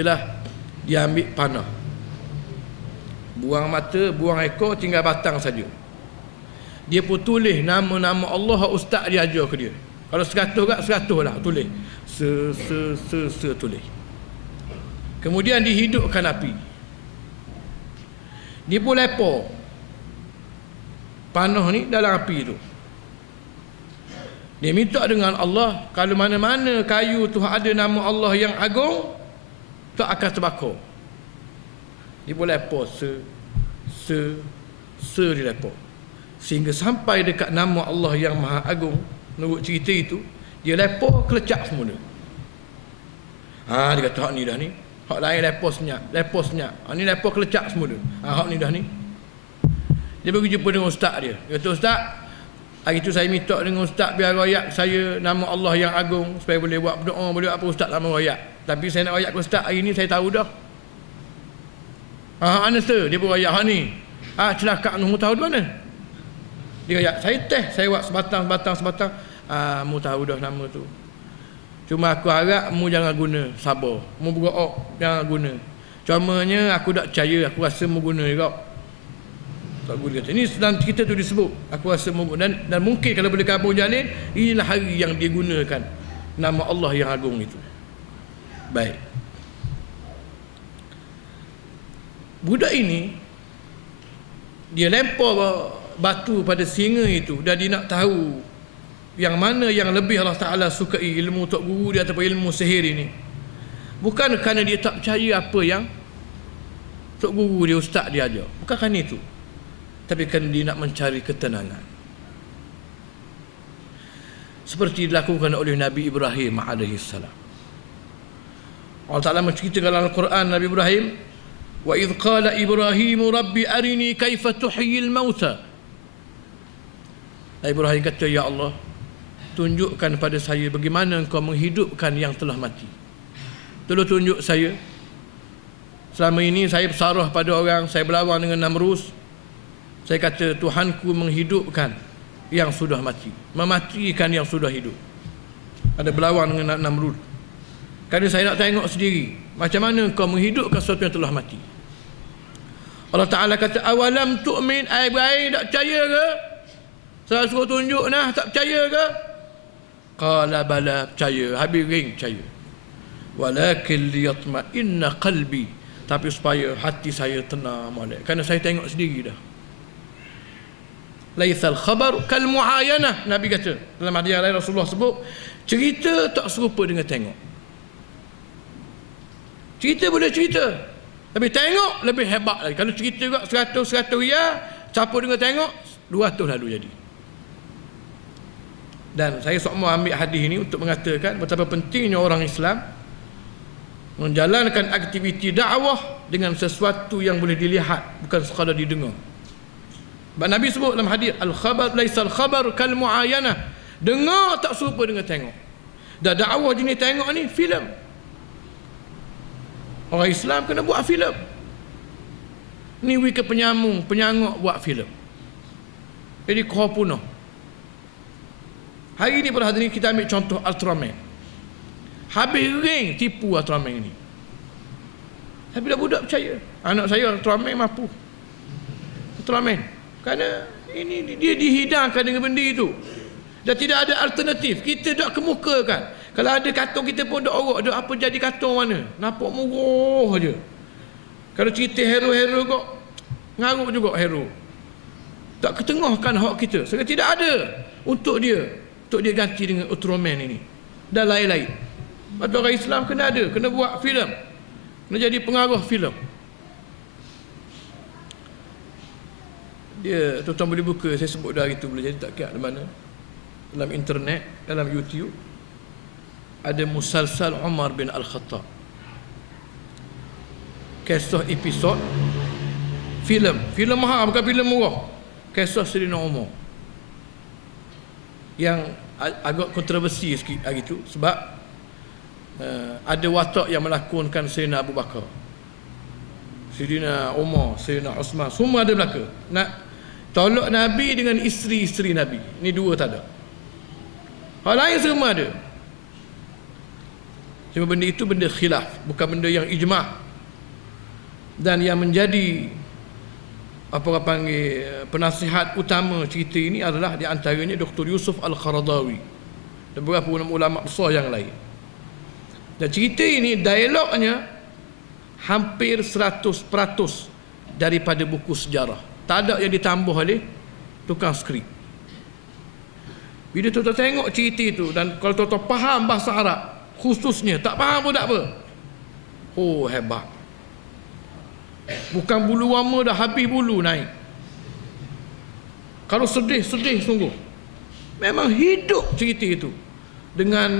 Ialah dia ambil panah, buang mata, buang ekor, tinggal batang saja. Dia pun tulis nama-nama Allah. Ustaz dia ajar ke dia. Kalau 100 kat 100 lah tulis. Tulis. Kemudian dihidupkan api. Dia pun lepor panah ni dalam api tu. Dia minta dengan Allah, kalau mana-mana kayu tu ada nama Allah yang agung, tak akan terbakar. Dia pun lepor dia lepor. Sehingga sampai dekat nama Allah yang maha agung, menurut cerita itu, dia lepor kelecak semula. Dia kata hak ni dah ni. Hak lain lepor senyap. Ni lepor kelecak semula. Hak ni dah ni. Dia pergi jumpa dengan ustaz dia. Dia kata, Ustaz, hari tu saya minta dengan ustaz biar royak saya nama Allah yang agung supaya boleh buat berdoa, boleh buat apa. Ustaz tak mau royak. Tapi saya nak royak ke ustaz hari ni, saya tahu dah. Dia pun royak hak ni. Celaka mu tahu di mana? Dia royak, saya teh, saya buat sebatang. Mu tahu dah nama tu. Cuma aku harap mu jangan guna sabar. Mu berdoa jangan guna. Cumanya aku tak percaya, aku rasa mu guna juga. Tak guna. Ini dalam cerita tu disebut. Aku rasa mu dan mungkin kalau boleh kabur jalin, inilah hari yang dia gunakan nama Allah yang agung itu. Baik. Budak ini dia lempar batu pada singa itu dan dia nak tahu yang mana yang lebih Allah Ta'ala sukai, ilmu tok guru dia ataupun ilmu sihir ini. Bukan kerana dia tak percaya apa yang tok guru dia, ustaz dia ajar. Bukan kerana itu. Tapi kerana dia nak mencari ketenangan. Seperti dilakukan oleh Nabi Ibrahim AS. Allah Ta'ala menceritakan dalam Al-Quran Nabi Ibrahim, wa idh qala Ibrahim rabbi arini kaifa tuhyil mauta. Nabi Ibrahim kata, ya Allah, tunjukkan pada saya bagaimana engkau menghidupkan yang telah mati. Tolong tunjuk saya. Selama ini saya bersarah pada orang, saya berlawan dengan Namrus. Saya kata Tuhanku menghidupkan yang sudah mati, mematikan yang sudah hidup. Ada berlawan dengan Namrud. Kerana saya nak tengok sendiri macam mana engkau menghidupkan sesuatu yang telah mati. Allah Ta'ala kata, awalam tu'min, Ibrahim tak percaya ke? Saya suruh tunjuk nah, tak percaya ke? Qala bala, percaya. Habis ring percaya. Walakin liyatma'inna qalbi, tapi supaya hati saya tenang molek. Kerana saya tengok sendiri dah. Laisal khabar kal muayanah, Nabi kata dalam hadis lain. Rasulullah sebut cerita tak serupa dengan tengok. Cerita boleh cerita, tapi tengok lebih hebat lagi. Kalau cerita juga 100 ya, campur dengan tengok 200 lalu jadi. Dan saya semua ambil hadis ini untuk mengatakan betapa pentingnya orang Islam menjalankan aktiviti dakwah dengan sesuatu yang boleh dilihat, bukan sekadar didengar. Nabi sebut dalam hadis, al-khabar laisal khabar kal muayanah. Dengar tak serupa dengan tengok. Dan dakwah jenis tengok ni filem. Orang Islam kena buat filem. Ni wika penyanguk buat filem. Jadi kau punah. Hari ni pada hari ni kita ambil contoh Ultraman. Habis ring tipu Ultraman ni. Tapi dah budak percaya. Anak saya Ultraman mampu. Ultraman. Kerana ini dia dihidangkan dengan benda itu. Dan tidak ada alternatif. Kita dah kemukakan. Kalau ada katung kita pun dah orok. Dah apa jadi katung mana? Nampak murah je. Kalau cerita hero-hero kok, ngaruk juga hero. Tak ketengahkan hak kita. Sebab tidak ada untuk dia. Untuk dia ganti dengan Ultraman ini. Dan lain-lain. Sebab orang Islam kena ada. Kena buat filem. Kena jadi pengaruh filem. Dia tuan-tuan boleh buka, saya sebut dah hari tu boleh jadi tak kira di mana. Dalam internet, dalam YouTube ada musalsal Umar bin Al-Khattab. Kisah episod filem mahal, bukan filem murah. Kisah Sayyidina Umar. Yang agak kontroversi sikit hari tu sebab ada watak yang melakonkan Sayyidina Abu Bakar, Sayyidina Umar, Sayyidina Osman, semua ada belaka. Nak tolak Nabi dengan isteri-isteri Nabi. Ini dua tak ada. Hal lain semua ada. Cuma benda itu benda khilaf, bukan benda yang ijma'. Dan yang menjadi apa orang panggil penasihat utama cerita ini adalah di antaranya Dr. Yusuf Al-Qaradawi dan beberapa ulama besar yang lain. Dan cerita ini dialognya hampir 100% daripada buku sejarah. Tak ada yang ditambah oleh tukang skrip. Bila tuan-tuan tengok cerita itu, dan kalau tuan-tuan faham bahasa Arab khususnya, tak faham pun tak apa. Oh, hebat. Bukan bulu wama dah habis bulu naik. Kalau sedih sungguh. Memang hidup cerita itu. Dengan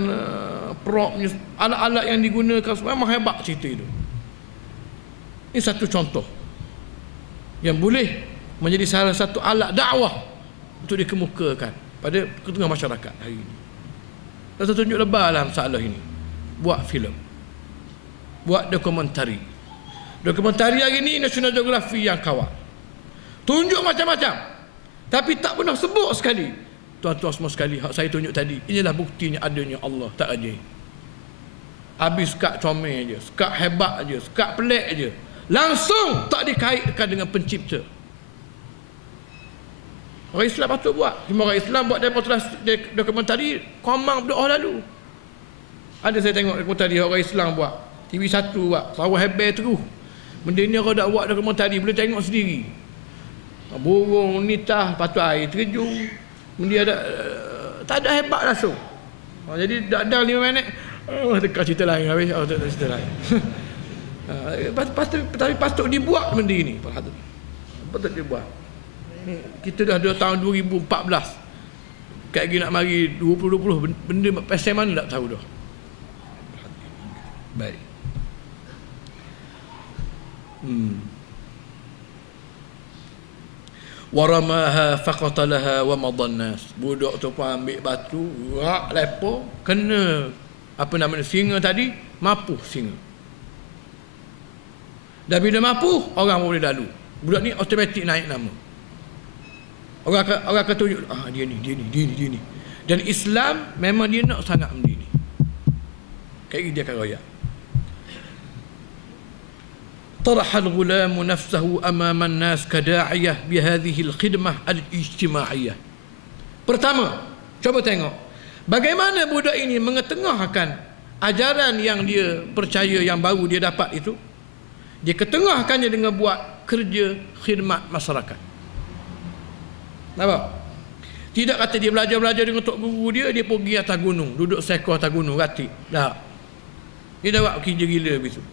propnya, alat-alat yang digunakan, memang hebat cerita itu. Ini satu contoh yang boleh menjadi salah satu alat dakwah untuk dikemukakan pada tengah masyarakat hari ini. Rasa tunjuk lebar dalam masalah ini. Buat filem, buat dokumentari. Dokumentari hari ini National Geographic yang kawal. Tunjuk macam-macam, tapi tak pernah sebut sekali. Tuan-tuan semua sekali, hak saya tunjuk tadi, inilah buktinya adanya Allah tak aja. Habis sekat comel je, sekat hebat je, sekat pelik je, langsung tak dikaitkan dengan pencipta. Orang Islam patut buat. Cuma orang Islam buat demonstrasi dokumentari komang berdoa lalu. Ada saya tengok dokumentari orang Islam buat, TV1 buat, sawah hebat terus. Benda ni orang dah buat dokumentari, boleh tengok sendiri. Burung nitah patut air terjun. Benda ada tak ada hebat langsung. Jadi dah 5 minit dekat cerita lain habis. Cerita lain. Tapi patut dibuat benda ini. Patut dibuat. Kita dah tahun 2014. Kat lagi nak mari 2020, benda pasal mana tak tahu dah. Baik. Waramaha faqatalaha wa madannas. Budak tu pun ambil batu, rak lepo, kena apa nama singa tadi, mapuh singa. Dan bila mapuh, orang boleh lalu. Budak ni automatik naik nama. Orang akan tunjuk, dia ni. Dan Islam memang dia nak sangat benda ni. Kayak dia akan royak. طرح الغلام نفسه أمام الناس كداعية بهذه الخدمة الاجتماعية. Pertama, coba tengok bagaimana budak ini mengetengahkan ajaran yang dia percaya yang baru dia dapat itu. Dia ketengahkannya dengan buat kerja khidmat masyarakat. Nampak? Tidak kata dia belajar dengan tok guru dia pergi atas gunung, duduk seekor atas gunung, ratik. Dah. Dia dah buat kerja gila begitu.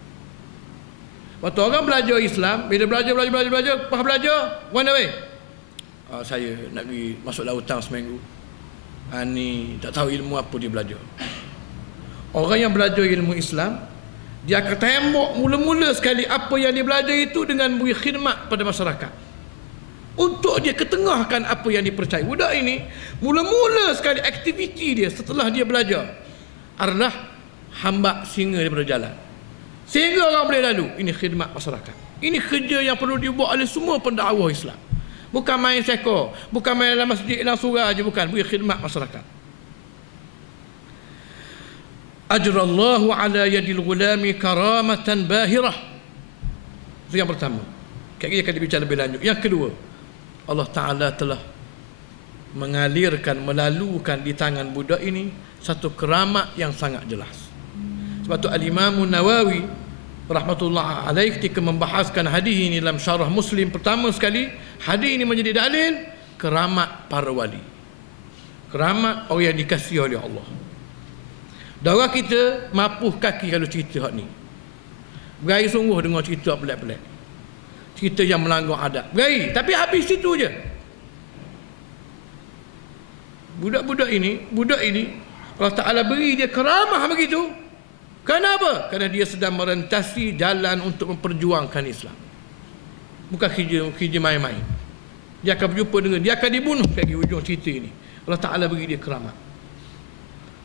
Waktu orang belajar Islam, bila belajar, lepas belajar, mana weh? Saya nak pergi masuk lautan seminggu. Ni tak tahu ilmu apa dia belajar. Orang yang belajar ilmu Islam, dia akan tembok mula-mula sekali apa yang dia belajar itu dengan beri khidmat pada masyarakat. Untuk dia ketengahkan apa yang dipercayai. Budak ini, mula-mula sekali aktiviti dia setelah dia belajar adalah hamba singa daripada jalan. Sehingga orang boleh lalu. Ini khidmat masyarakat. Ini kerja yang perlu dibuat oleh semua pendakwah Islam. Bukan main sekor, bukan main dalam masjid dalam surah aja, bukan. Beri khidmat masyarakat. Ajrallahu ala yadil gulami karamatan bahirah. Itu yang pertama. Kali akan dibincang lebih lanjut. Yang kedua, Allah Ta'ala telah mengalirkan, melalukan di tangan budak ini satu keramat yang sangat jelas. Sebab tu Al-Imam Nawawi rahmatullah alaih ketika membahaskan hadis ini dalam syarah Muslim pertama sekali, hadis ini menjadi dalil keramat para wali. Keramat orang yang dikasihi oleh Allah. Dan orang kita mapuh kaki kalau cerita hak ni. Bergaya sungguh dengar cerita pelik-pelik. Cerita yang melanggar adab. Bergaya, tapi habis situ je. Budak ini Allah Ta'ala beri dia keramah begitu. Kenapa? Kerana dia sedang merentasi jalan untuk memperjuangkan Islam. Bukan kerja main-main. Dia akan berjumpa dengan, dia akan dibunuh lagi ujung cerita ini. Allah Ta'ala beri dia keramat.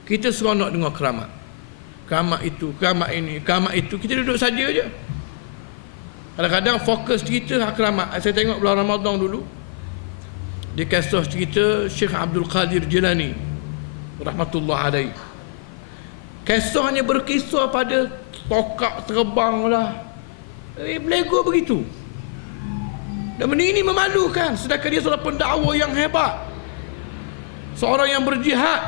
Kita seronok dengar keramat. Keramat itu, keramat ini, keramat itu. Kita duduk saja je. Kadang-kadang fokus cerita keramat. Saya tengok bulan Ramadan dulu. Dia kisah cerita Syekh Abdul Qadir Jilani rahmatullah alaih. Kisah hanya berkisah pada tokak terbang lah. Berlego begitu. Dan benda ini memalukan. Sedangkan dia seorang pendakwa yang hebat, seorang yang berjihad.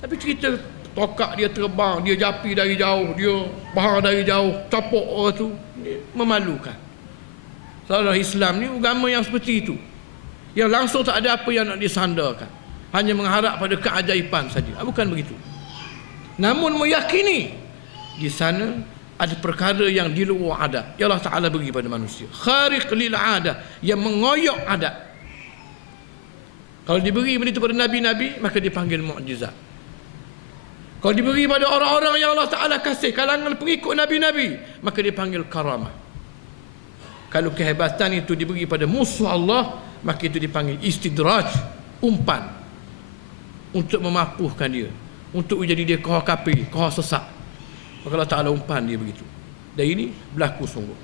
Tapi cerita tokak dia terbang, dia japi dari jauh, dia bahar dari jauh, capok orang tu. Memalukan. Seorang Islam ni agama yang seperti itu, yang langsung tak ada apa yang nak disandarkan, hanya mengharap pada keajaiban saja. Bukan begitu. Namun meyakini di sana ada perkara yang di luar adat yang Allah Ta'ala beri pada manusia, khariq lil adah, yang mengoyak adat. Kalau diberi benda itu pada Nabi-Nabi, maka dipanggil mukjizat. Kalau diberi pada orang-orang yang Allah Ta'ala kasih, kalangan pengikut Nabi-Nabi, maka dipanggil karamah. Kalau kehebatan itu diberi pada musuh Allah, maka itu dipanggil istidraj, umpan untuk memapuhkan dia, untuk menjadi dia kau kafir, kau sesat. Maka Allah Ta'ala umpan dia begitu. Dan ini berlaku sungguh.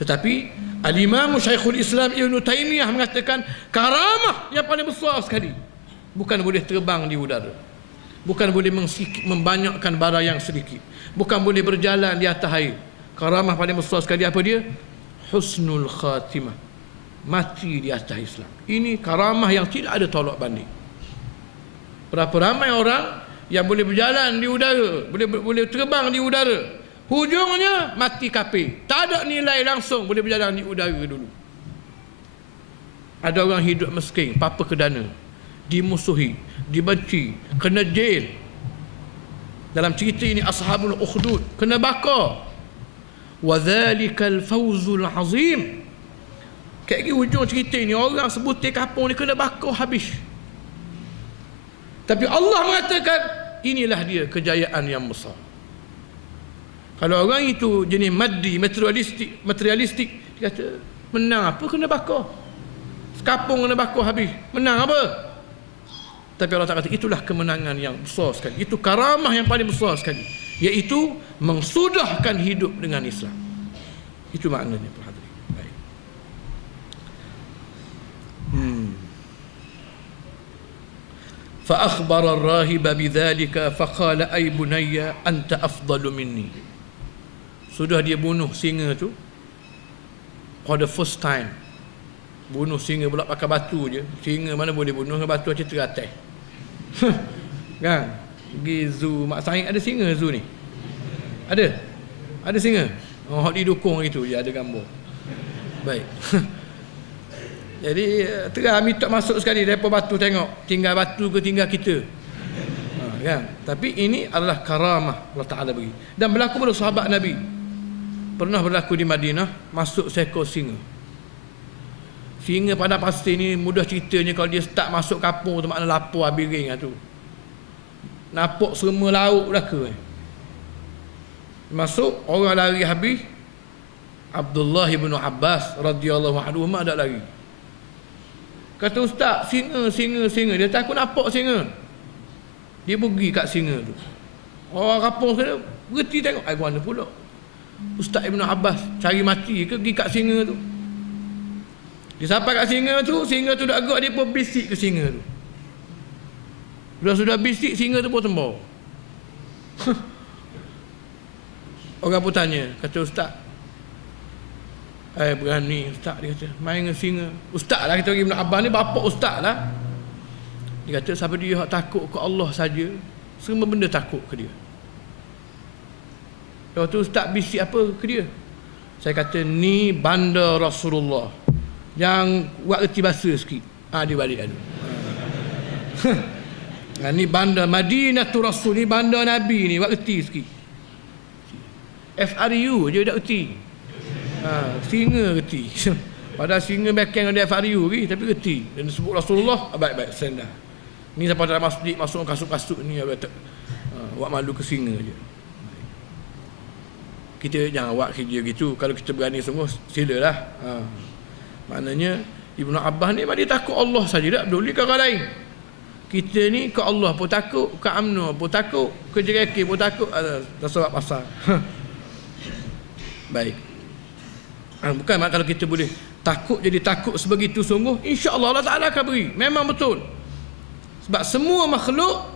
Tetapi Al-Imam Syekhul Islam Ibn Taymiyah mengatakan karamah yang paling besar sekali bukan boleh terbang di udara, bukan boleh membanyakkan barang yang sedikit, bukan boleh berjalan di atas air. Karamah paling besar sekali apa dia? Husnul khatimah, mati di atas Islam. Ini karamah yang tidak ada tolak banding. Berapa ramai orang yang boleh berjalan di udara, boleh terbang di udara, hujungnya mati kafir, tak ada nilai langsung boleh berjalan di udara dulu. Ada orang hidup miskin, papa kedana, dimusuhi, dibenci, kena jail. Dalam cerita ini Ashabul Ukhdud kena bakar. Wa dzalikal fawzul azim. Kayak hujung cerita ini orang sebutir kampung ni kena bakar habis. Tapi Allah mengatakan inilah dia kejayaan yang besar. Kalau orang itu jenis maddi, materialistik, dia kata menang apa kena bakar, sekampung kena bakar habis, menang apa? Tapi Allah Ta'ala kata itulah kemenangan yang besar sekali, itu karamah yang paling besar sekali, iaitu mengsudahkan hidup dengan Islam. Itu maknanya, Pak Hadirin. Baik. Fa akhbara ar-rahiba bidzalika faqala ay bunayya anta afdalu minni. Sudah dia bunuh singa tu for the first time. Bunuh singa pula pakai batu je. Singa mana boleh bunuh dengan batu aja teratai. Kan? Pergi zoo Mak Said, ada singa zoo ni? Ada? Ada singa? Oh, didukung itu je ada gambar. Baik. Jadi terang minta masuk sekali depa batu tengok, tinggal batu ke tinggal kita. Kan? Tapi ini adalah karamah Allah Ta'ala beri. Dan berlaku pada sahabat Nabi. Pernah berlaku di Madinah, masuk seekor singa. Singa pada pasir ni mudah ceritanya, kalau dia start masuk kampung tu makna lapar biring lah tu. Nampak semua lauk belaka. Masuk, orang lari habis. Abdullah bin Abbas radhiyallahu anhu ada lari. Kata ustaz, singa. Dia takut nampak singa. Dia pergi kat singa tu. Orang kampung sana berhenti tengok. Ai mana pula Ustaz Ibn Abbas cari mati ke pergi kat singa tu. Dia sampai kat singa tu dah agak, dia pun bisik ke singa tu. Sudah bisik, singa tu pun sembah. Orang pun tanya, kata ustaz, berani ustaz, dia kata main dengan singa. Ustaz lah, kita Ibn Abbas ni bapa ustaz lah. Dia kata siapa dia takut ke Allah saja, semua benda takut ke dia. Lepas tu ustaz bisik apa ke dia? Saya kata ni bandar Rasulullah, yang buat erti bahasa sikit. Dia balik ada. Ni bandar Madinatul Rasul, ni bandar Nabi ni, buat erti sikit. FRU je dak erti. Singa erti. Padahal singa backing ada FRU lagi, tapi erti. Dan sebut Rasulullah, baik-baik sendah. Ni sampai dalam masjid masuk kasut-kasut ni buat malu ke singa je. Kita jangan buat kerja gitu. Kalau kita berani sungguh, silalah. Maknanya Ibnu Abbas ni dia takut Allah saja, tak peduli ke orang lain. Kita ni ke Allah pun takut, ke UMNO pun takut, ke JKK pun takut. Dah sebab pasal. Baik. Bukan kalau kita boleh takut jadi takut sebegitu sungguh, insya-Allah Allah Taala akan beri. Memang betul. Sebab semua makhluk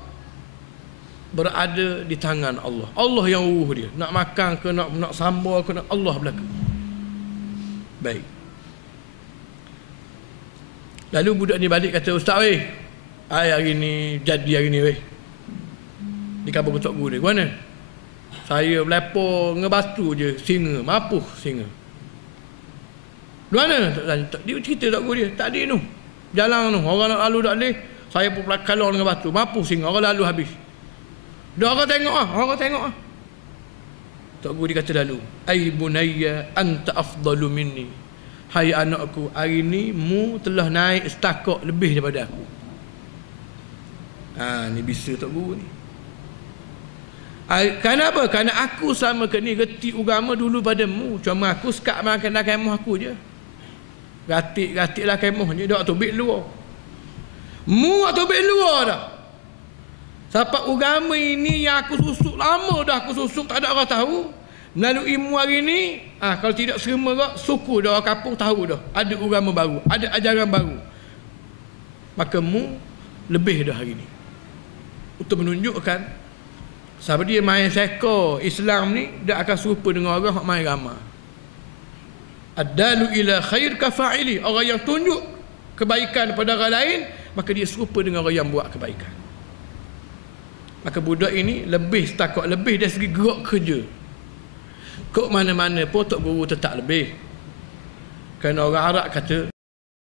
berada di tangan Allah. Allah yang urus dia. Nak makan ke, nak sambal ke, nak Allah belaka. Baik. Lalu budak ni balik kata, Ustaz weh, hari ni jadi hari ni weh. Di kampung Ketok Guru dia. Mana? Saya berlepas ngebatu je singa, mapuh singa. Di mana? Dia cerita tak guru dia. Tak ada tu. Jalan tu. Orang nak lalu tak boleh. Saya pun kalau dengan batu. Mapuh singa. Orang lalu habis. Dia orang tengok ah. Orang tengok ah. Tak guru dia kata lalu. Ai bunayya anta afdalu minni. Hai anakku, hari ni mu telah naik setakat lebih daripada aku. Ni bisa tak guru ni. Kenapa? Kerana aku sama ke ni reti agama dulu padamu. Cuma aku sekat makan kemah aku je. Gatik lah kemah je. Dia tu bik luar. Mu atau bik luar dah. Sampai agama ini yang aku susuk lama dah aku susuk, tak ada orang tahu. Melalui mu hari ni, kalau tidak serma kak, suku dah orang kampung tahu dah. Ada agama baru, ada ajaran baru. Maka mu lebih dah hari ni. Untuk menunjukkan sebab dia main seka Islam ni, dia akan serupa dengan orang yang main ramah. Ad-dalu ila khair kafa'ili. Orang yang tunjuk kebaikan kepada orang lain, maka dia serupa dengan orang yang buat kebaikan. Maka budak ini lebih setakat lebih dari segi gerak kerja. Kok mana-mana pun Tok Guru tetap lebih. Kerana orang Arab kata,